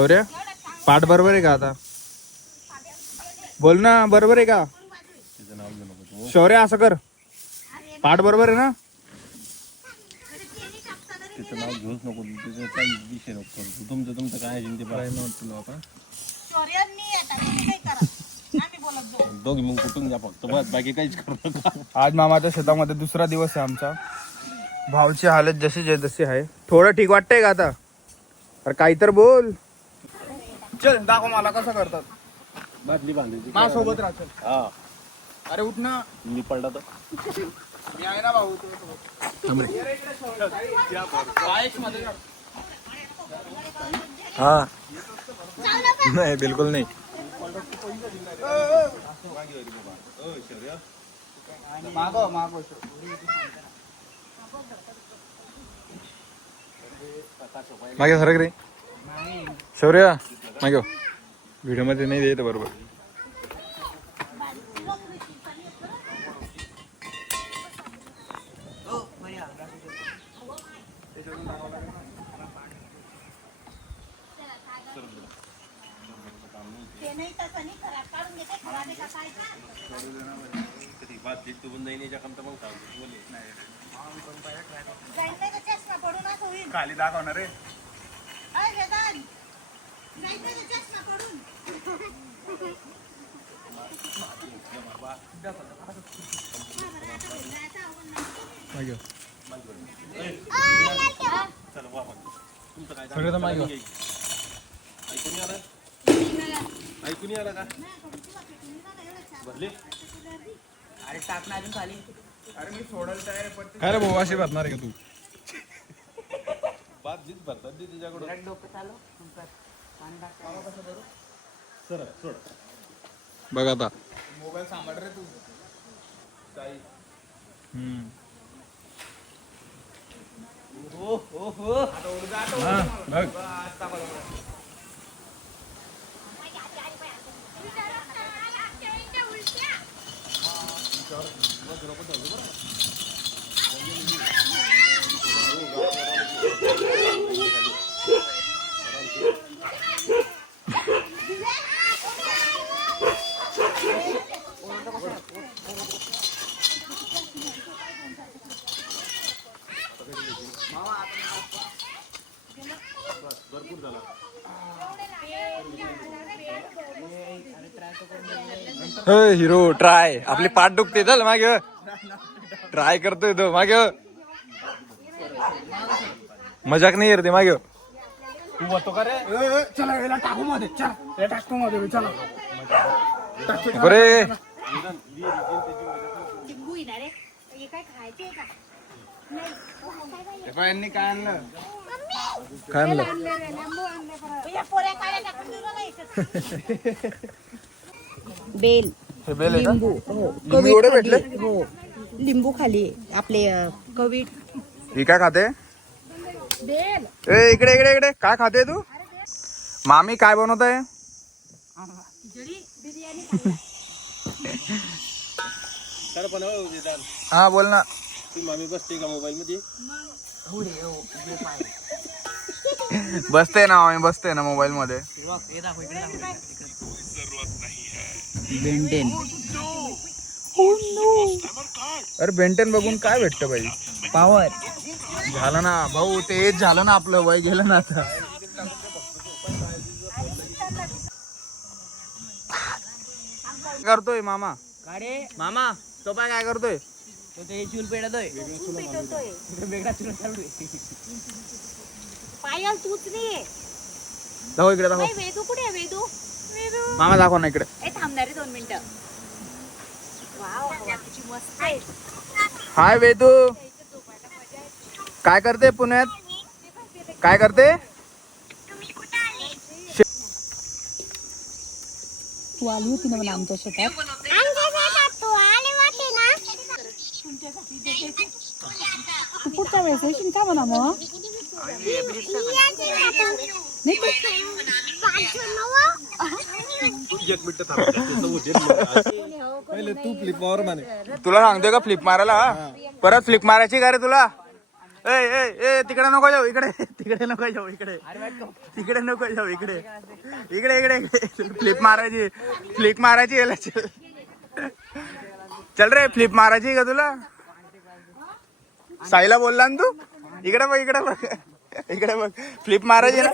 शौर्य पाठ बरोबर आहे का आता? बोल ना, बरोबर आहे का शौर्य? असं कर, पाठ बरोबर आहे ना? त्याचं नाव घेऊच नको, त्याचं काही विषय नको करू. तुमचं काय आहे ते बघा. दोघी मग कुठून जा फक्त, बस बाकी काहीच करू नका. आज मामाच्या शेतामध्ये दुसरा दिवस आहे आमचा. भावची हालत जशी जशी आहे. थोडं ठीक वाटतंय का आता? अरे काही तर बोल. चल दाखव मला कसं करतात. बादली बांधायची माझ्यासोबत राहतो. हा, अरे उठ ना. मी पडला तर मी आहे ना भाऊ तुझ्यासोबत. हा नाही, बिलकुल नाही. मागो मागो. मागे सरक रे शौर्य, मागे व्हिडिओ मध्ये नाही देत बरोबर. खाली दाखवणार रे. सगळे तर मागे ऐकून आला का? भरले अरे टाक ना अजून खाली. अरे मी सोडायला तयार आहे पण काय रे भाऊ, अशी भरणार आहे का तू? बाद जीत भरतात ते तिच्याकडून. डोकं चालू. सर सोड. बघ आता. मोबाईल सांभाळ रे तू. हो हो हो, आता उडू जा. बघ हिरो ट्राय. आपली पाठ दुखते, चल मागे. ट्राय करतोय तो, मागे. मजाक नाही येते, मागे. तू होतो का रे? चला याला टाकू मध्ये. चल टाकतो मध्ये. चला बरे यांनी काय आणलं? काय म्हणलं? बेल, हे बेल आहे का? लिंबू, हो, लिंबू एवढे भेटले? हो, लिंबू खाली आपले कवीट. ही काय खाते? बेल ए इकडे इकडे इकडे. काय खाते तू? मामी काय बनवत आहे? तर पण हो विधान, हा बोल ना. ती मामी बसते का मोबाईल मध्ये? बसते ना मामी, बसते ना मोबाईल मध्ये. बेंटेन. अरे बेंटेन बघून काय भेटतं बाई? पॉवर. झालं ना भाऊ, ते एज झालं ना आपलं, वय गेलं ना आता. काय करतोय मामा? मामा तो काय करतोय? पायल तूच नाही. दाखव इकडे, दाखव. वेदू कुठे आहे? वेदू, मामा दाखव ना इकडे. ए थांबणारे 2 मिनिटं. वाव, हवा किती मस्त आहे. हाय वेदू, काय करते पुण्यात? काय करते? तू आली होती ना मला आमच्या शेतात. तू पुढच्या वेळेस येशील का म्हणा मग? नाही एक मिनिट पहिले तू फ्लिप मार म्हणे. तुला सांगतोय का फ्लिप मारायला? परत फ्लिप मारायची का रे तुला? ए ए ए तिकडे नको जाऊ इकडे तिकडे नको जाऊ इकडे तिकडे नको जाऊ इकडे इकडे इकडे फ्लिप मारायची याला चल चल रे फ्लिप मारायची का तुला साईला बोलला ना तू इकडे बघ इकडे बघ इकडे बघ फ्लिप मारायची ना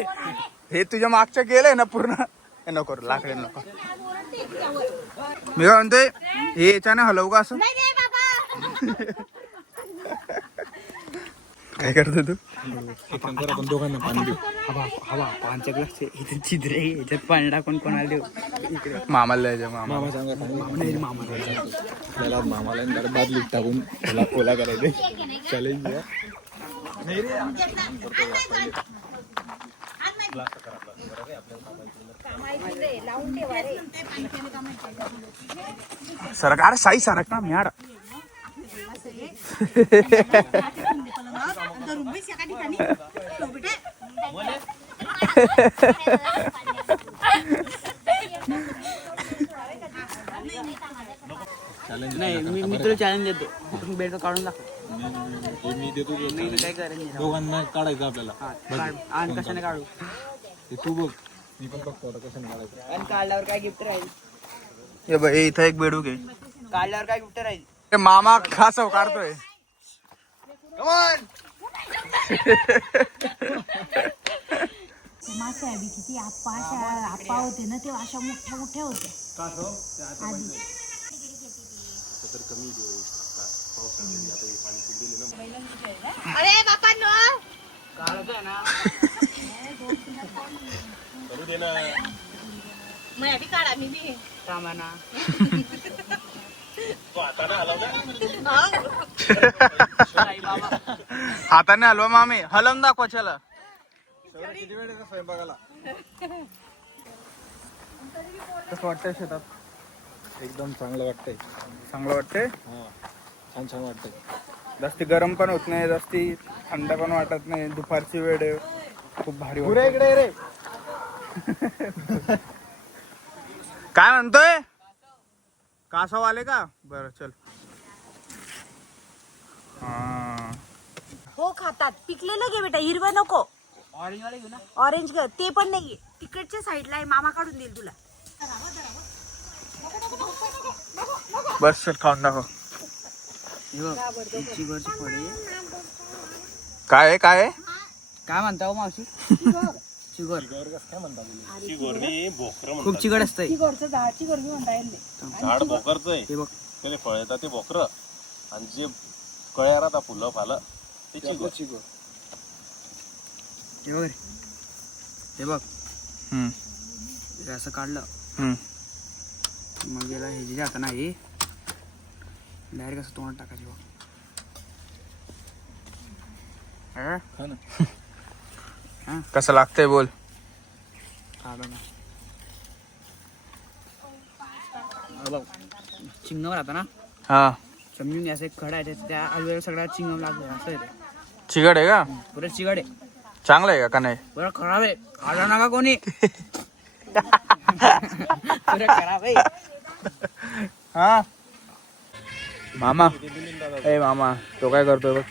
हे तुझ्या मागच्या गेलंय ना पूर्ण हे नको लाकडे नको मी काय म्हणतोय हे याच्याने हलवू का असं काय करतो तू आपण दोघांना पाणी देऊ हवा पानचा ग्लास इथे छिद्र आहे याच्यात पाणी टाकून कोणाला देऊ इकडे मामाला द्यायचं मामा सांगा त्याला मामाला जरा बादलीत टाकून त्याला ओला करायचे चॅलेंज सरकार साई सरक ना म्याड नाही मी तुला चॅलेंज देतो बेड काढून दाखव मी देतो काय करेन दोघांना काढायचं आपल्याला आणि कशाने काढू ते तू बघ मी पण बघतो आता कशाने काढायचं आणि काढल्यावर काय गिफ्ट राहील हे बघ इथं एक बेडूक आहे काढल्यावर काय गिफ्ट राहील हे मामा खासव काढतोय मासे आधी किती आप्पा होते ना तेव्हा अशा मोठ्या मोठ्या होत्या आधी अरे बापा मी काढा मी बी कामाना हाताने हलवा मामी हलवून दाखवा चला किती वेळ येतो स्वयंपाकाला कसं वाटतंय शेतात एकदम चांगलं वाटतंय चांगलं वाटतंय हा छान छान वाटतंय जास्ती गरम पण होत नाही जास्ती थंड पण वाटत नाही दुपारची वेळ आहे खूप भारी पुरे इकडे रे काय म्हणतोय कासव आले का बरं चल हा हो खातात पिकलेलं घे बेटा हिरवं नको ऑरेंज वाले घेऊ ना ऑरेंज घे ते पण नाहीये तिकडच्या साईडला आहे मामा काढून देईल तुला बस चल खाऊन दाखव चिगरची फळे काय आहे काय आहे काय म्हणता हो मावशी चिगोर गोरणी भोकर खूप चिगड असतंय झाड भोकरच आहे हे बघ त्याला फळ येतात ते भोकर आणि जे कळ्या राहतात फुलं फालं ते चिगोर हे बघ रे. हे बघ हम्म, हे असं काढलं हम्म. मग याला हे जे आता नाही डायरेक्ट असं तोंडात टाकायचं बघ हा? खा ना कसं लागतंय बोल काढा ना बघ चिंगम राहता ना हा समजून असं एक खडा आहे त्या आजूबाजूला सगळ्या चिंगम लागलं असं आहे ते चिकट आहे का पुढे चिगड आहे चांगलं आहे का नाही पुरा खराब आहे खाला नका कोणी पुरा खराब आहे हा मामा ए मामा तो काय करतोय बघ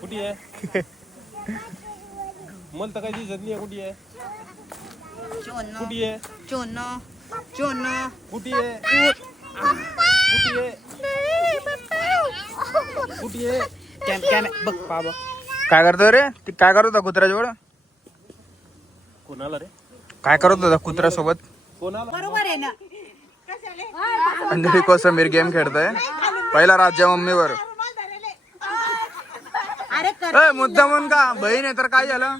कुठे आहे मला तर काही दिसत नाही कुठे आहे कुठे आहे कुठे आहे कुठे आहे बघ बाबा काय करतोय रे ती काय करत होता कुत्र्याजवळ कोणाला रे काय करत होता कुत्र्यासोबत कोणाला बरोबर आहे ना अंजली कोसमीर गेम खेळतोय पहिला राज्य मम्मीवर अरे ए मुद्दामून का बहीण आहे तर काय झालं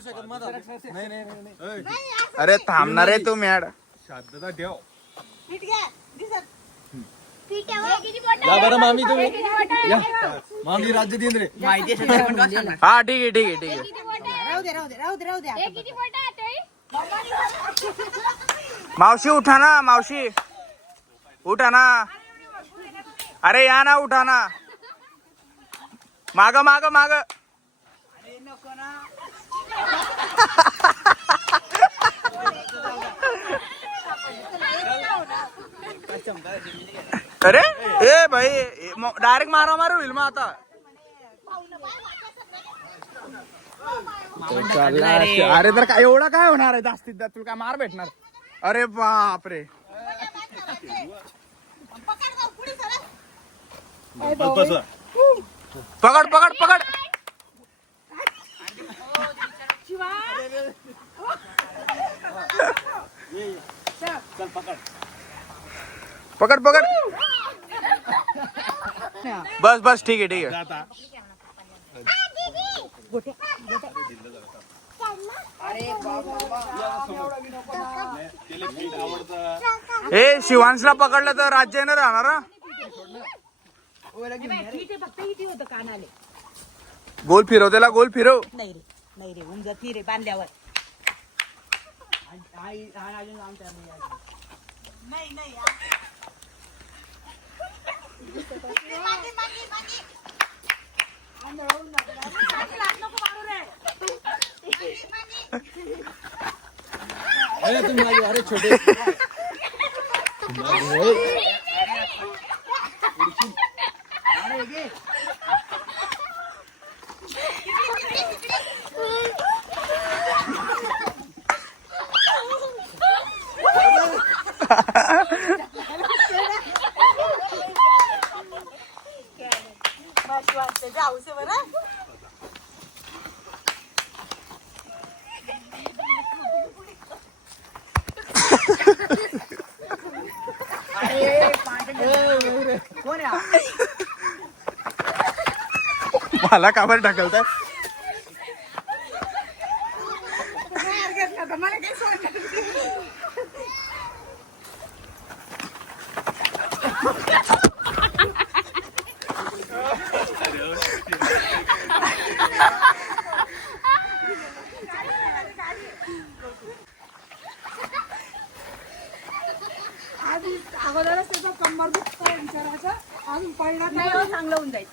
अरे थांबणार आहे तू मॅड शांतता ठेव पीठ घ्या दिसत या बरं मामी तुम्ही या मामी राज्य दिन रे माहिती असेल तर पण का सांगणार? हा ठीक आहे ठीक आहे ठीक आहे राहू दे राहू दे राहू दे राहू दे मावशी उठा ना मावशी उठा ना अरे या ना उठा ना माग माग माग. अरे ए भाई डायरेक्ट मारा मारू होईल मग आता. अरे तर काय एवढा काय होणार आहे जास्तीत जास्त तुला काय मार भेटणार. अरे बापरे. पकड पकड पकड. पकड पकड. बस बस ठीक आहे ठीक आहे. हे शिवांशला पकडलं तर राज्य येणार राहणार ना. गोल फिरव त्याला गोल फिरव. नाही रे होऊन जाती रे बांधल्यावर. नाही अरे छोटे मला काबर ढकलताय. अगोदरच त्याचा कंबर दुखतोय विचारायचा अजून पहिला नाही चांगलं होऊन जाईल.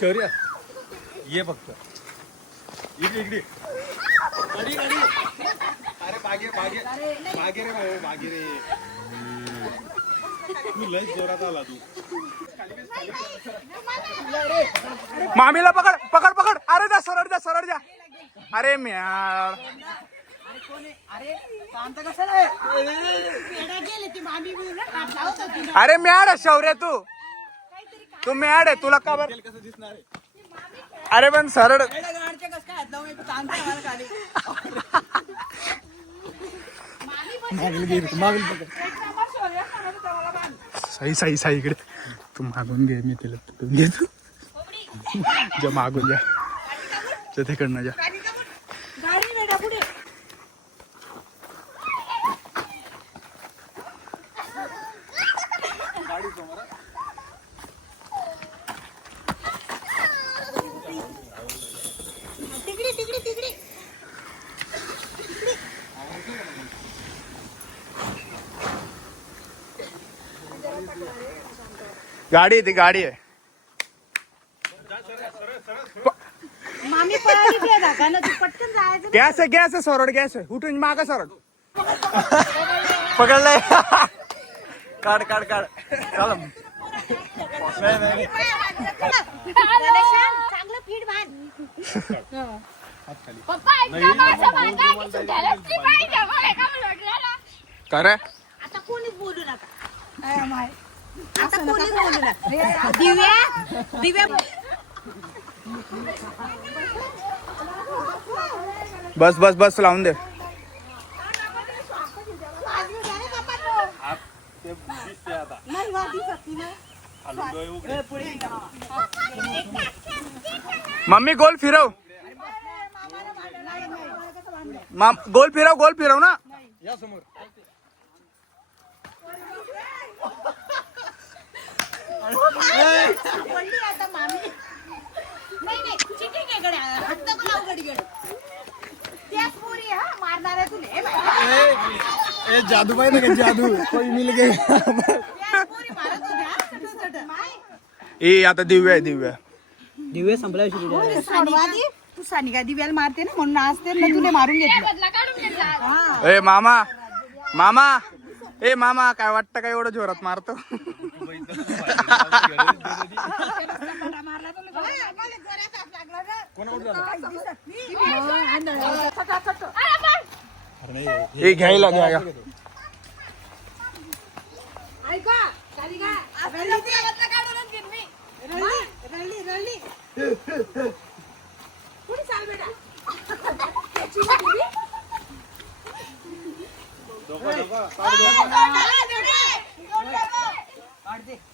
शौर्य ये फक्त इकडे इकडे. अरे बागे बागे बागे रे भाऊ बागे रे. तू लय जोरात आला तू. मामीला पकड पकड पकड. अरे जा सरळ जा सरळ जा. अरे म्याड. अरे म्याड आहे शौर्य तू. तू म्याड आहे तुला का बरं. अरे पण सरळ. सही सही सही इकडे. तू मागून घे मी तिला पकडून घेतो. जा मागून जा. तिकडनं जा. गाडी ती गाडी आहे. मामी पळाली की धाका ना तू पटकन जायचं. गॅस आहे गॅस आहे सरळ गॅस आहे. उठून माग सरळ. पकडलंय. काढ काढ काढ. चला चांगलं फीड बांध. कर. आता कोणीच बोलू नका. आता कोणीच बोलू नका. दिव्या दिव्या बस बस बस लावून दे. मम्मी गोल फिरव. गोल फिरव ना. या समोर. आता मामी नाही चिटिंग आहे गड्या. हट्ट लावू गडी गडी. त्याच पोरी हा मारणार आहे तुले. जादू पाहिजे का जादू कोई मिल गया ए आता दिव्या आहे दिव्या. दिव्य संपल्या तू सानिका दिव्याला मारते ना म्हणून असते ना तुला मारून घेतलं. ए मामा मामा ए मामा काय वाटतं काय एवढं जोरात मारतो. ए घ्यायला घ्या घ्या.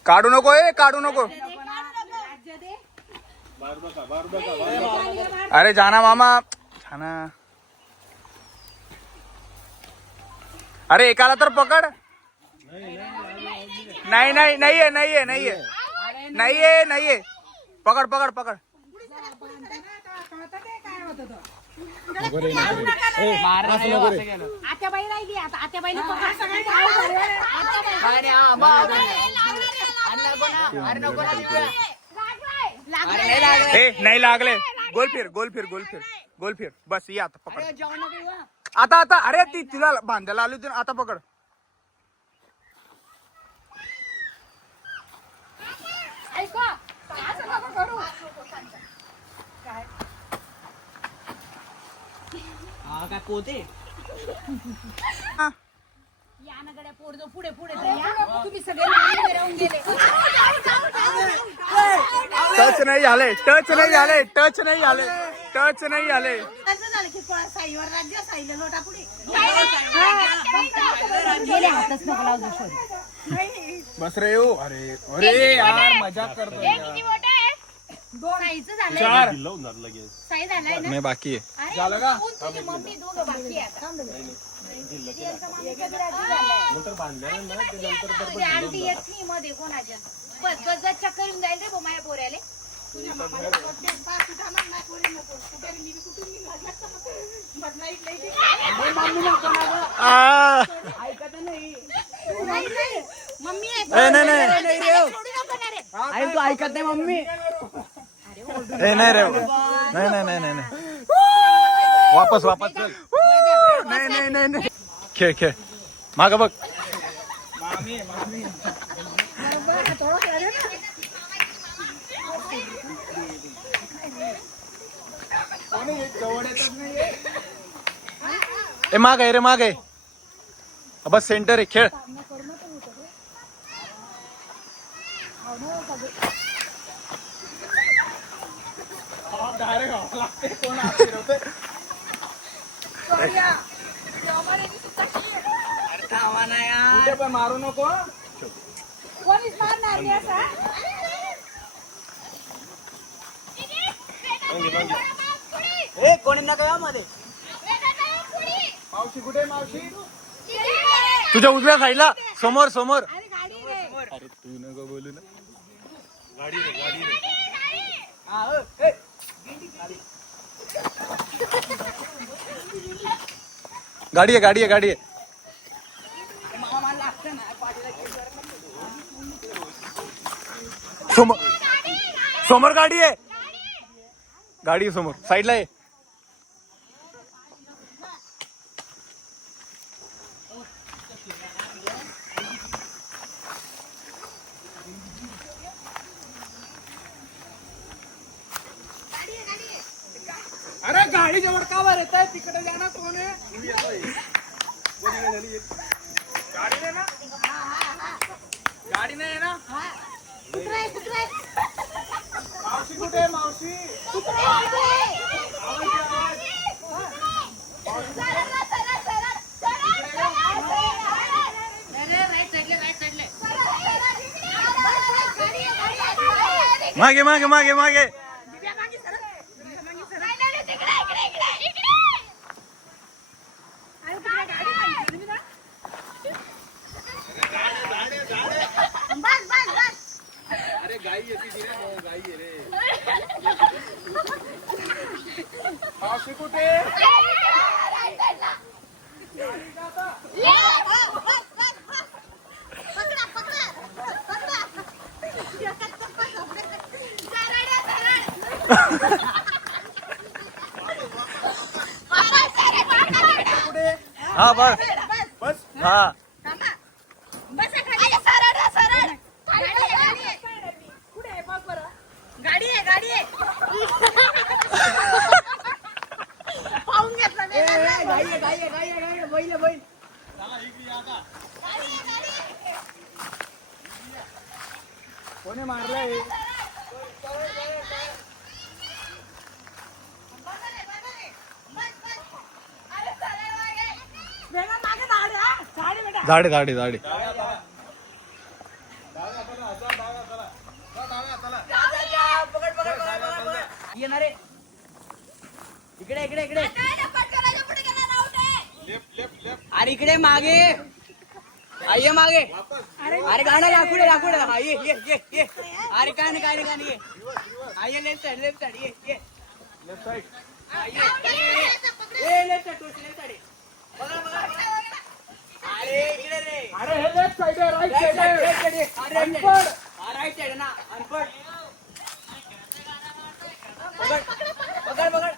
काढू नको ए काढू नको. अरे जाना मामा जाना. अरे एकाला तर पकड. नाही नाही नाहीये नाहीये नाहीये नाहीये नाहीये. पकड पकड पकड. आत्याबाई राहिली आता आत्याबाईला ए नाही लागले. गोल फिर गोल फिर गोल फिर गोल फिर बस ये आता पकड. आता आता अरे ती तिला बांधायला आली होती ना, आता पकड. काय पोते यानगड्या पोरदो पुढे पुढे तर या. तुम्ही सगळे लहान राहून गेले. टच नाही झाले टच नाही झाले टच नाही झाले टच नाही झाले. असं झालं की कोणा साईवर राज्य साईला लोटा पुढे गेले हातच नको लावू सोड. बस रे हो. अरे अरे यार मजाक करतो. साईचं झालंय चार लावून झालं लगेच. साई झालंय ना. नाही बाकी आहे. अरे, झालं का? तू, तुझी मम्मी दोघं बाकी आहे आता. नंतर बांधल्यानं ना ते नंतर ते आंटी येत नाही मध्ये कोणाच्या. बस बस बस चक्कर येऊन जाईल रे भाऊ माझ्या पोऱ्याले. मम्मी आहे. नाही नाही सोडू नको ना रे. आई तू ऐकत नाही मम्मी. ए नाही रे नाही नाही नाही नाही नाही. वापस वापस चल. नाही नाही नाही नाही. खेळ खेळ माग बघ. ए माग आहे रे माग आहे. बस सेंटर आहे खेळ. कुठे पण मारू नको. कोणीच मारणार नाही असा. ए कोणी नका या मध्ये. मावशी कुठे मावशी. तुझ्या उजव्या साईडला समोर समोर. अरे गाडी रे. अरे तू नको बोलू ना. गाडी आहे गाडी आहे गाडी आहे. समोर समोर गाडी आहे. गाडी आहे समोर साईडला आहे. अरे गाडी जवळ का वर येत आहे. तिकडे जाणार कोण आहे. गाडी नाही ना. गाडी नाही ना. कुत्रे कुत्रे मावशी कुठे मावशी. मागे मागे मागे मागे. अरे गाई येते रे गाई आहे रे. मावशी कुठे. ले हा बस हा गाडी आहे गाडी आहे पाहून घेतला कोणी मारलंय? झाडे झाडे झाडे येणार आहे. इकडे इकडे इकडे अरे इकडे मागे ये मागे अरे गाणं राखूडे राखूडे हा ये ये ये ये अरे काय नाही काय नाही काय नाही ये लेफ्ट साइड ये ये लेफ्ट साइड ये लेफ्ट साइड बघा बघा अरे इकडे रे अरे हे लेफ्ट साइड आहे राईट साइड आहे अनपढ राईट साइड ना अनपढ पकड पकड पकड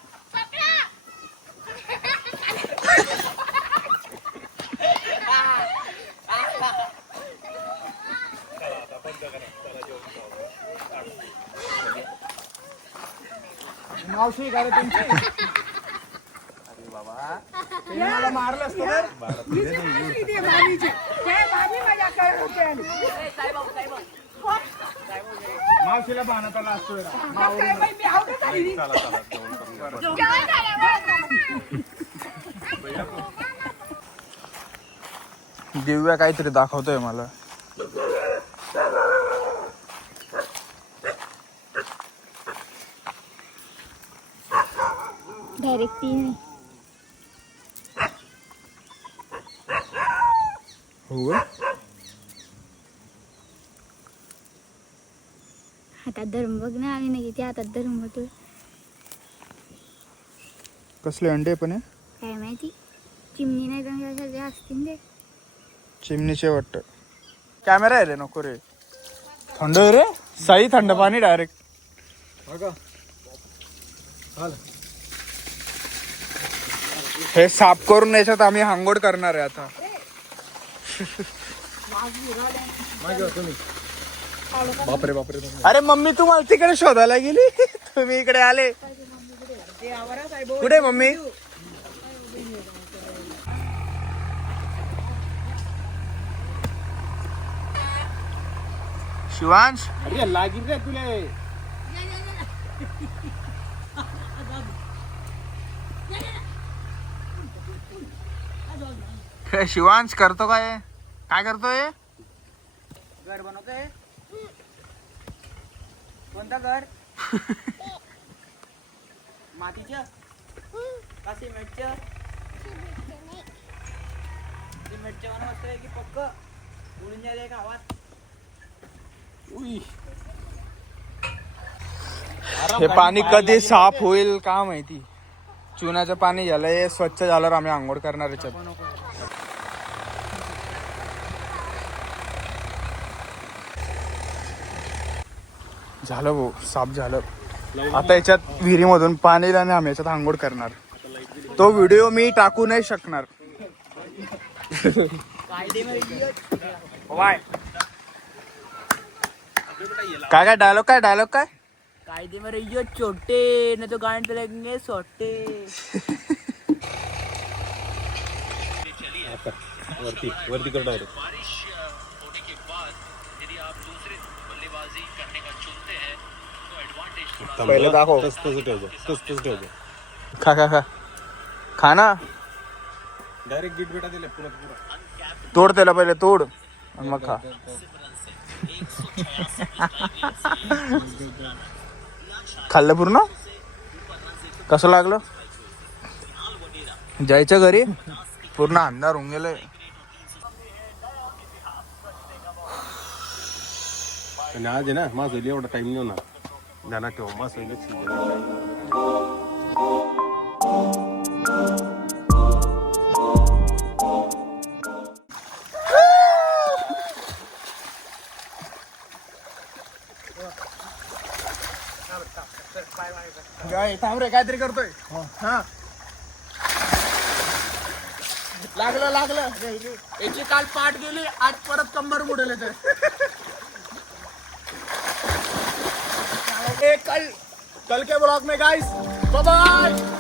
मावशी का रे तुमची? मला मारलं असतं तर मावशीला बाणत आला असतो दिव्या काहीतरी दाखवतोय मला. डायरेक्ट 3 हो ग? हातात धरून बघ ना आम्ही नाही किती हातात धरून बघतो कसले अंडे पण आहे? काय माहिती चिमणी नाही तर सगळे असतील ते चिमणीचे वाटत. कॅमेरा आहे रे नको रे. थंड आहे रे साई थंड पाणी डायरेक्ट. हे साफ करून याच्यात आम्ही हांगोड करणार आहे आता. बापरे बापरे अरे मम्मी तू मला तिकडे शोधायला गेली तुम्ही इकडे आले. कुठे मम्मी? शिवांश अरे लागील रे तुला शिवांश करतो काय? काय करतोय? घर बनवतोय. कोणता घर? मातीचं का सिमेंटचं? सिमेंटचं बनवतोय की पक्क उडून जायला गावात. हे पाणी कधी साफ होईल का माहिती. चुन्याचं पाणी झालंय. स्वच्छ झाल्यावर आम्ही आंघोळ करणार याच्यात. झालं भाऊ साफ झालं. आता याच्यात विहिरीमधून पाणी येईल आणि आम्ही याच्यात आंघोळ करणार. तो व्हिडिओ मी टाकू नाही शकणार. काय काय डायलॉग काय कायदे में रहियो छोटे न तो गांड पे लगेंगे सोटे. वरती वरती कर डायरेक्ट. पहिले दाखव. तसं ठेवतो खा ना. डायरेक्ट गीट बेटा दिले पुन्हा तोड त्याला पहिले तोड आणि मग खा. खाल्लं पूर्ण? कसं लागलं? जायच्या घरी पूर्ण अंधार होऊन गेलंय. आणि आज आहे ना माझं एवढा टाइम नाही होणार. ध्यानात ठेव माझं काय थांब रे काहीतरी करतोय हा लागलं याची काल पाठ गेली आज परत कंबर मुडेल कल के ब्लॉग में गाइस बाय बाय.